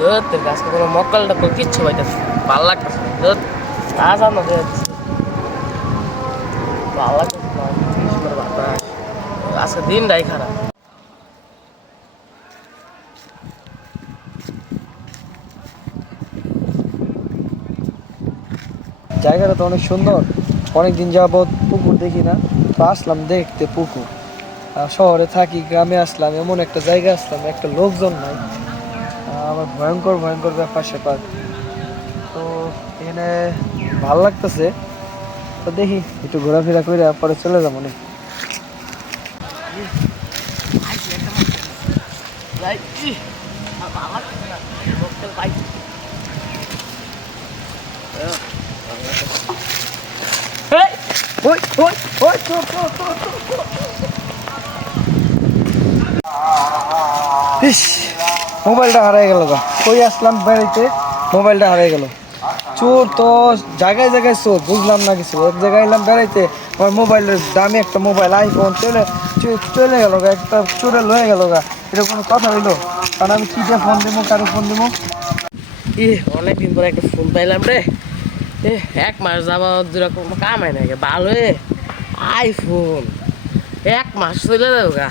তোর আজকে কোনো মক্কাল টক্কল কিচ্ছু পাইতেছে ভালো লাগতেছে না জানো ভালো লাগতেছে না কি সুন্দর বাতাস আজকে দিনটাই খারাপ। জায়গাটা তো অনেক সুন্দর, অনেকদিন যাবৎ পুকুর দেখি না, তো আসলাম দেখতে পুকুর। শহরে থাকি, গ্রামে আসলাম, এমন একটা জায়গা আসলাম একটা লোকজন নাই, আমার ভয়ঙ্কর ভয়ঙ্কর ব্যাপার স্যাপার। তো এখানে ভাল লাগতেছে, তো দেখি একটু ঘোরাফেরা করে পরে চলে যাবো না। মোবাইলটা হারিয়ে গেল, কই আসলাম বাড়িতে মোবাইলটা হারিয়ে গেল। চোর তো জায়গায় জায়গায় চোর, বুঝলাম না কিছু। এক জায়গায় এলাম বেড়াইতে, আমার মোবাইলের দামি একটা মোবাইল আইফোন চলে গেল গা, একটা চোরে লয়ে গেল গা। এটা কোনো কথা হইলো? কারণ আমি কি দিয়ে ফোন দেবো, কারো ফোন দেবো? অনেকদিন পরে একটা ফোন পাইলাম রে। 1 মাস যাবত যেরকম কামাই নাই ভালো আইফোন 1 মাস চলে যাবো গা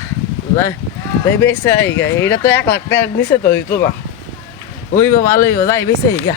বেঁচে গা। এইটা তো 1 লাখ টাকার নিচে তো হইতো না, ওই ভালোই যাই বেঁচে গা।